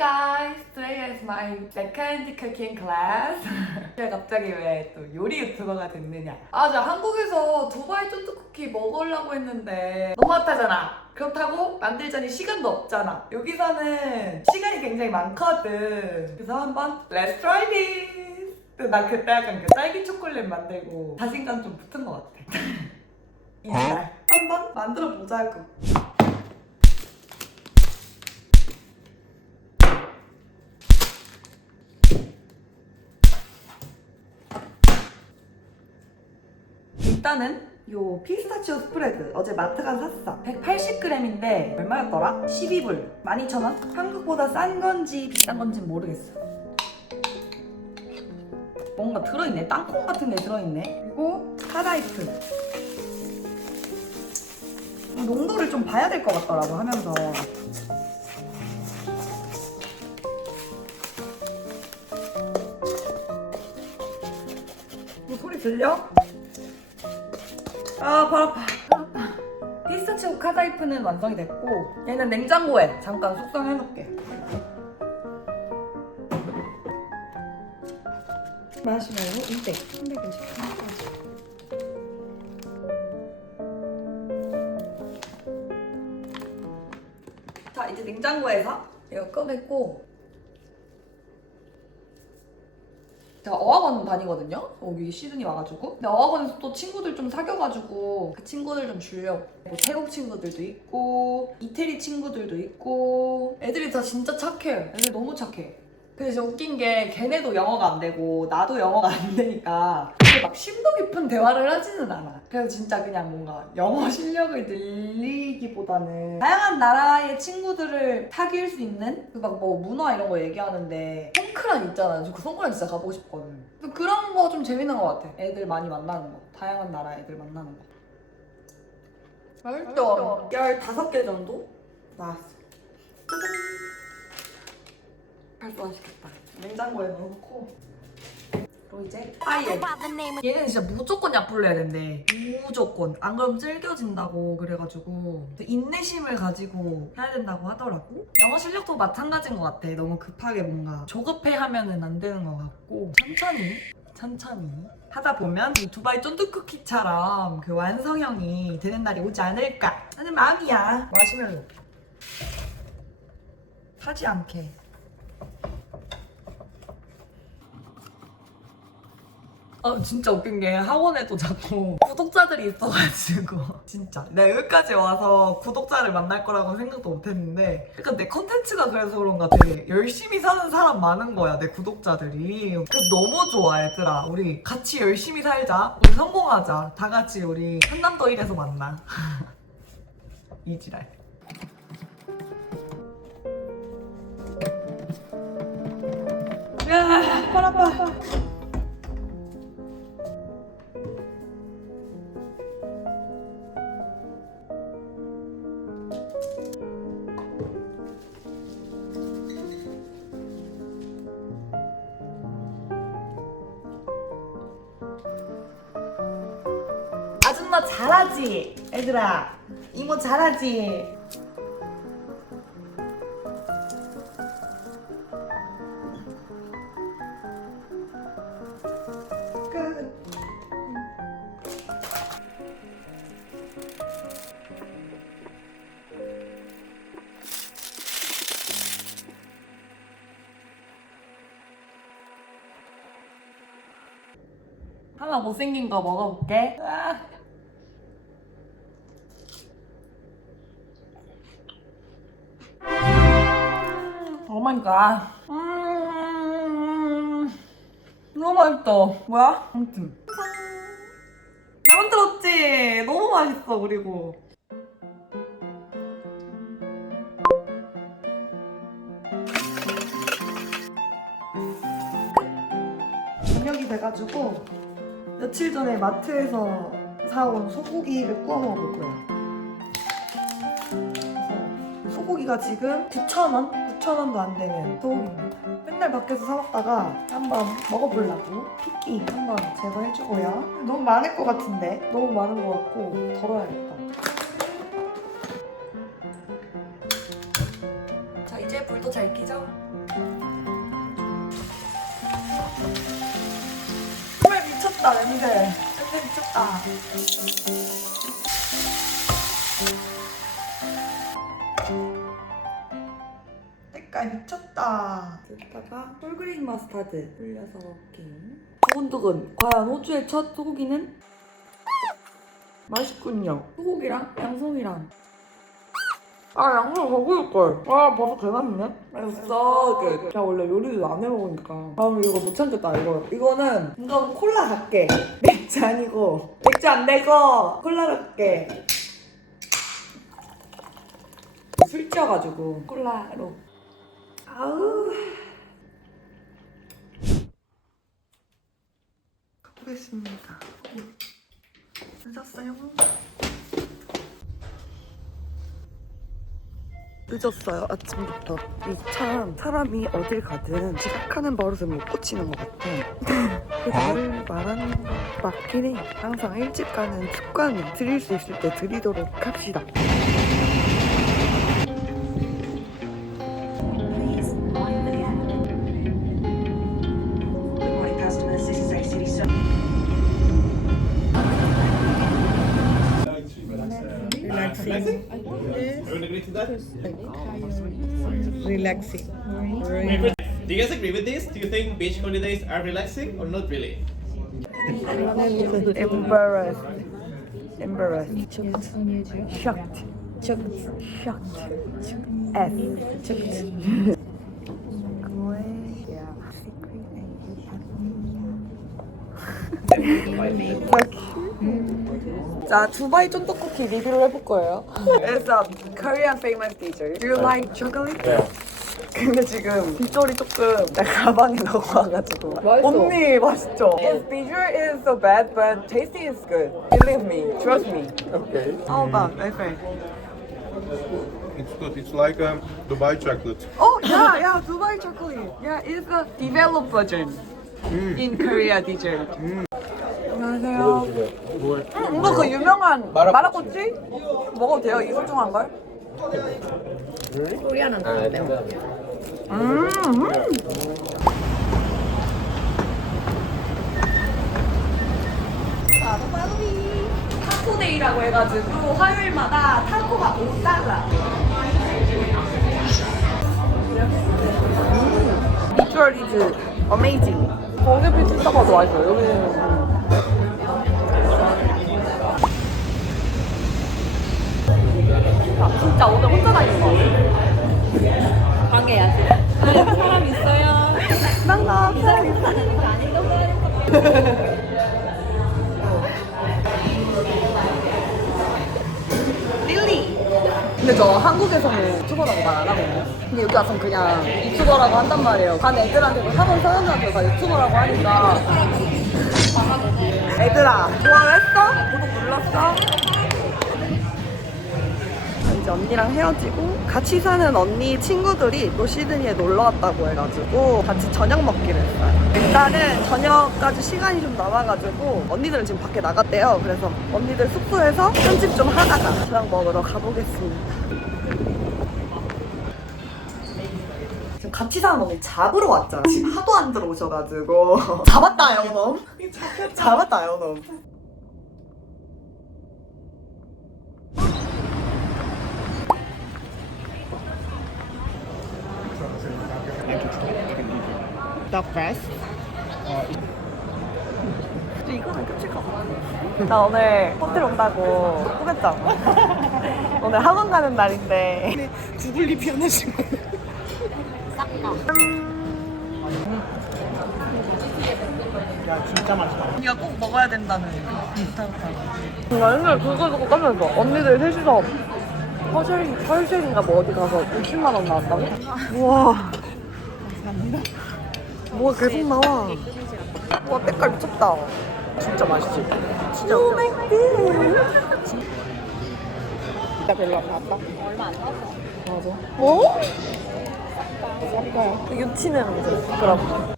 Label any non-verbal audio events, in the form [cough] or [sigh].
guys, today is my second cooking class. [laughs] 제가 갑자기 왜 또 요리 유튜버가 됐느냐? 아, 저 한국에서 두바이 쫀득 쿠키 먹으려고 했는데 너무 핫하잖아. 그렇다고 만들자니 시간도 없잖아. 여기서는 시간이 굉장히 많거든. 그래서 한번 Let's try this. 근데 나 그때 약간 그 딸기 초콜릿 만들고 자신감 좀 붙은 것 같아. [laughs] 이날 한번 만들어 보자고. 일단은 요 피스타치오 스프레드 어제 마트 가서 샀어. 180g인데 얼마였더라? 12불. 12,000원? 한국보다 싼 건지 비싼 건지 모르겠어. 뭔가 들어있네. 땅콩 같은 게 들어있네. 그리고 카다이프. 농도를 좀 봐야 될 것 같더라고 하면서. 뭐 소리 들려? 아, 발 아파. 발 아파. 피스타치 오 카다이프는 완성이 됐고 얘는 냉장고에 잠깐 숙성해 놓을게. 마시멜로 200, 320g까지. 자, 이제 냉장고에서 이거 꺼냈고 제가 어학원 다니거든요. 여기 시즌이 와가지고. 근데 어학원에서 또 친구들 좀 사귀어가지고 그 친구들 좀 주려고. 뭐 태국 친구들도 있고 이태리 친구들도 있고 애들이 다 진짜 착해. 애들 너무 착해. 근데 진짜 웃긴 게 걔네도 영어가 안 되고 나도 영어가 안 되니까 그렇게 막 심도 깊은 대화를 하지는 않아. 그래서 진짜 그냥 뭔가 영어 실력을 늘리기보다는 다양한 나라의 친구들을 사귈 수 있는 그 막 뭐 문화 이런 거 얘기하는데 송크란 있잖아요. 저 그 송크란 진짜 가보고 싶거든. 그래서 그런 거 좀 재밌는 것 같아. 애들 많이 만나는 거. 다양한 나라 애들 만나는 거. 맛있죠? 15개 정도 나왔어. 벌써 맛있겠다. 냉장고에 넣어놓고 그리고 이제 파이어. 얘는 진짜 무조건 약불로 해야 된대. 무조건. 안 그러면 질겨진다고 그래가지고 인내심을 가지고 해야 된다고 하더라고. 영어 실력도 마찬가지인 것 같아. 너무 급하게 뭔가 조급해 하면은 안 되는 것 같고 천천히 천천히 하다 보면 이 두바이 쫀득 쿠키처럼 그 완성형이 되는 날이 오지 않을까 하는 마음이야. 마시멜로. 타지 않게. 아 진짜 웃긴 게 학원에도 자꾸 [laughs] 구독자들이 있어가지고. [laughs] 진짜. 내가 여기까지 와서 구독자를 만날 거라고 생각도 못했는데 그러니까 내 컨텐츠가 그래서 그런가 되게 열심히 사는 사람 많은 거야 내 구독자들이. 그래서 너무 좋아 얘들아. 우리 같이 열심히 살자. 우리 성공하자. 다 같이 우리 한남더 1에서 만나. [laughs] 이지랄. 야, 팔 아파. 아줌마 잘하지? 얘들아 이모 잘하지? 끝 하나 못생긴 거 먹어볼게. 아. 오마이갓. 음, 너무 맛있다. 뭐야? 아무튼. 잘 만들었지? 너무 맛있어, 그리고. 저녁이 돼가지고 며칠 전에 마트에서 사온 소고기를 구워 먹을 거야. 그래서 소고기가 지금 9,000원? 6,000원도 안 되는 소금 음. 맨날 밖에서 사 먹다가 한번 먹어보려고 피끼 한번 제거해주고요. 너무 많을 것 같은데? 너무 많은 것 같고 덜어야겠다. 자 이제 불도 잘 끼죠? 정말 미쳤다 냄새. 냄새 미쳤다. 색깔 미쳤다. 여기다가 홀그레인 마스타드 올려서 먹기. 두근두근. 과연 호주의 첫 소고기는? 맛있군요. 소고기랑 양송이랑. 아 양송 더 구울걸. 아 벌써 개맛있네. 맛있어. 그, 제가 원래 요리도 안 해먹으니까. 아 이거 못 참겠다 이거. 이거는 이건 콜라 같게. [laughs] 맥주 아니고 맥주 안 되고 콜라 같게. 술 쪄가지고 콜라로. 아우. 가보겠습니다. 늦었어요. 늦었어요 아침부터 이참 사람이 어딜 가든 지각하는 버릇을 못 고치는 것 같아 그 나를 말하는 거 맞긴 해 항상 일찍 가는 습관을 드릴 수 있을 때 드리도록 합시다 relaxing. Do you guys agree with this? Do you think beach holidays are relaxing or not really? embarrassed. Embarrassed. Shocked. Shocked. Shocked S [laughs] 자, 두바이 쫀떡쿠키 리뷰를 해볼 거예요. It's a Korean famous dessert. Do you like chocolate? 근데 지금 빗소리 조금 내 가방에 넣고 와가지고 언니 맛있죠? Its visual is so bad but tasting is good. Believe me, trust me. Okay. How about Efe? It's good. It's like um, Dubai chocolate. Oh yeah, yeah, Dubai chocolate. Yeah, it's a developed version in Korea dessert. 안녕하세요. 음, 이거 그 유명한 마라꼬치. 먹어도 돼요? 이 소중한 걸? 코리아는 안 매워. 음. 타코데이라고 해가지고 화요일마다 타코가 5달러. 비주얼 이즈. 어메이징 거기 진짜 봐도 맛있어요. 여기는 아, 진짜 오늘 혼자 다니는 거 같아 방해야지. 사람 있어요. 난나 사람 있어 릴리 근데 저 한국에서는 유튜버라고 말 안 하거든요 근데 여기 와서 그냥 유튜버라고 한단 말이에요 반 애들한테도 학원 사람들한테 다 유튜버라고 하니까 애들아 좋아했어? 구독 눌렀어? 이제 언니랑 헤어지고 같이 사는 언니 친구들이 또 시드니에 놀러 왔다고 해가지고 같이 저녁 먹기로 했어요. 일단은 저녁까지 시간이 좀 남아가지고 언니들은 지금 밖에 나갔대요. 그래서 언니들 숙소에서 편집 좀 하다가 저녁 먹으러 가보겠습니다. 지금 같이 사는 언니 잡으러 왔잖아. 지금 하도 안 들어오셔가지고 [laughs] 잡았다 요놈. 잡았다 요놈. The best. 근데 이거는 끝일 것 같아. 나 오늘 호텔 온다고 꾸몄잖아. [laughs] 오늘 학원 가는 날인데. 죽을 리피 하나씩. 야 진짜 맛있다. 언니가 꼭 먹어야 된다는. 나 옛날에 그거 듣고 까면서 언니들 셋이서 허쉘, 헐쉘인가 뭐 어디 가서 60만 원 나왔다고? 우와. 뭐가 계속 나와. 와, 때깔 미쳤다. 진짜 맛있지. 진짜. 오 마이 갓. 이따 별로 안 나왔다. 맞아. 뭐? 유치는 이제 그럼